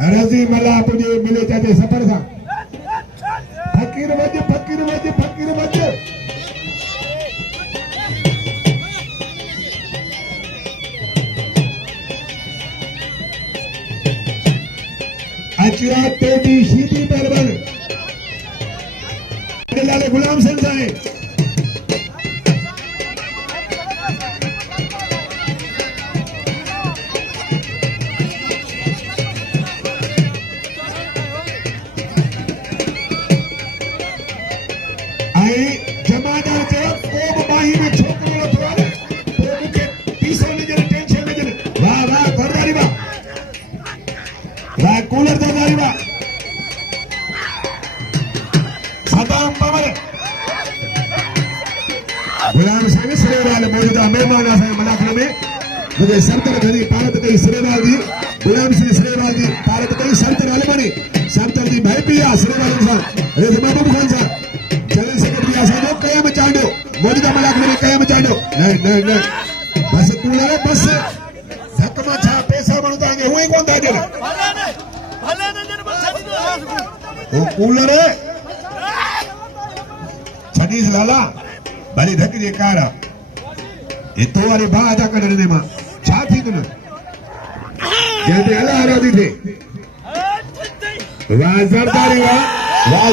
रज़ी मला तुझे मिले जाते सफर सा फकीर वज फकीर वज फकीर वज अचिया तेजी शीदी पहलवान लाले गुलाम सिंह साहेब जमादार को बाही में छोकरो तो आले तो मुके पीछे ले जने टेंशन ले जने वाह वाह करदारी वाह वाह कूलर दारी वाह सदाम पावर गुलाम सिंह सिरेवाल मौजूदा मेहमान आए मलाखना में मुझे सरदार घनी भारत के सिरेवाल जी गुलाम सिंह सिरेवाल जी भारत के सरदार अलमनी सरदार जी भाई पिया सिरेवाल साहब रेज महबूब खान साहब जनरल सेक्रेटरी आसानो कया मचांडो मौजूदा मलाखना में कया मचांडो नहीं बस कूलर बस धक्का छा पैसा बनतांगे हुई कोन दाजे भले ने जन बस वो कूलर छनीस लाला भली धक जे कारा ये तो वाले बा आदा करने दे मां छा थी तुन जल्दी अल्लाह आराधी थे वाह जरदारी वाह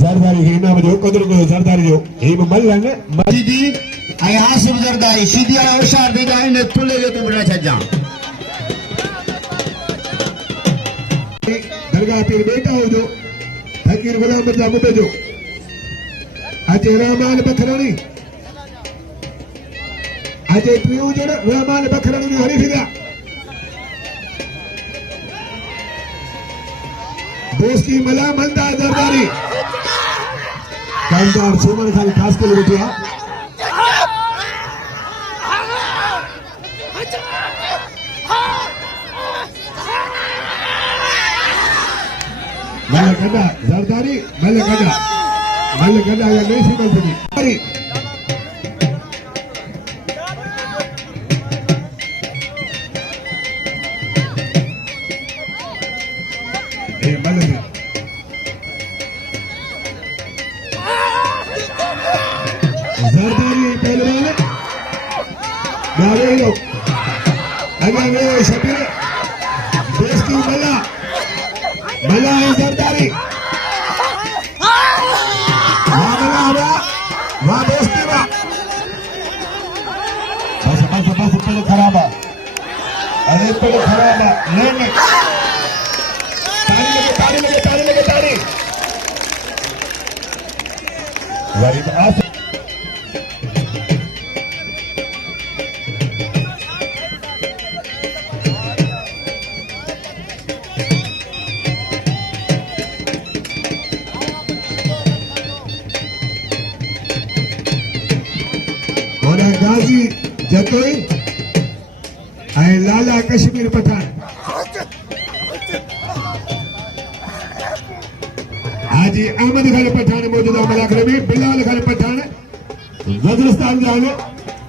जरदारी के नाम जो कदर को जरदारी जो ये मल्लन जी जी आई आसिफ जरदारी सीधी होशियार बेटा ने तुले के तुमरा छजा दरगाह पे बेटा हो जो फकीर गुलाम मिर्जा मुबे जो अजे रहमान बखरानी अजे पियो जो रहमान बखरानी ने हरी फिरा दोस्ती मला मंदा जरदारी कांदार सोमन खाली खास के लिए बैठा मल्लकड़ा जरदारी मल्लकड़ा या नहीं सिकल सकी जरदारी पहलवान गावेलो अगर वो शबीर देश की मला है जरदारी वाह दोस्ती वाह बस पहले खराब है अरे पहले खराब है नहीं ताली लगे गरीब आस गाजी जतोई लाला कश्मीर पठान हाजी अहमद खान पठान मौजूदा मलाखने में बिलाल खान पठान वज्रस्तान जाने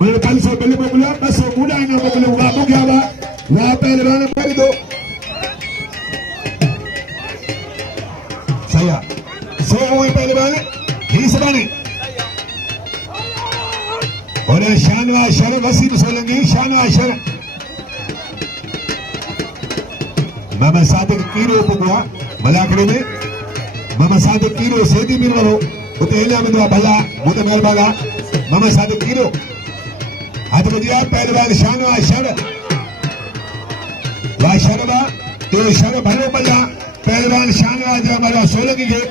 मैंने 500 बिल मोकला 200 मुड़ा ने मोकले वाह मुग्या वाह पहलवान मार दो सया सो हुई पहलवान ही सबानी और शानवा शर वसीम सोलंगी शानवा शर मामा सादिक कीरो पुगवा मलाखड़े में मामा सादिक कीरो सेदी मिलवरो उते एला में भला मुते मेलबागा मामा सादिक कीरो हाथ में दिया पहलवान शानवा शर वा शरवा तो शर भलो बजा पहलवान शानवा जा मारा सोलंगी के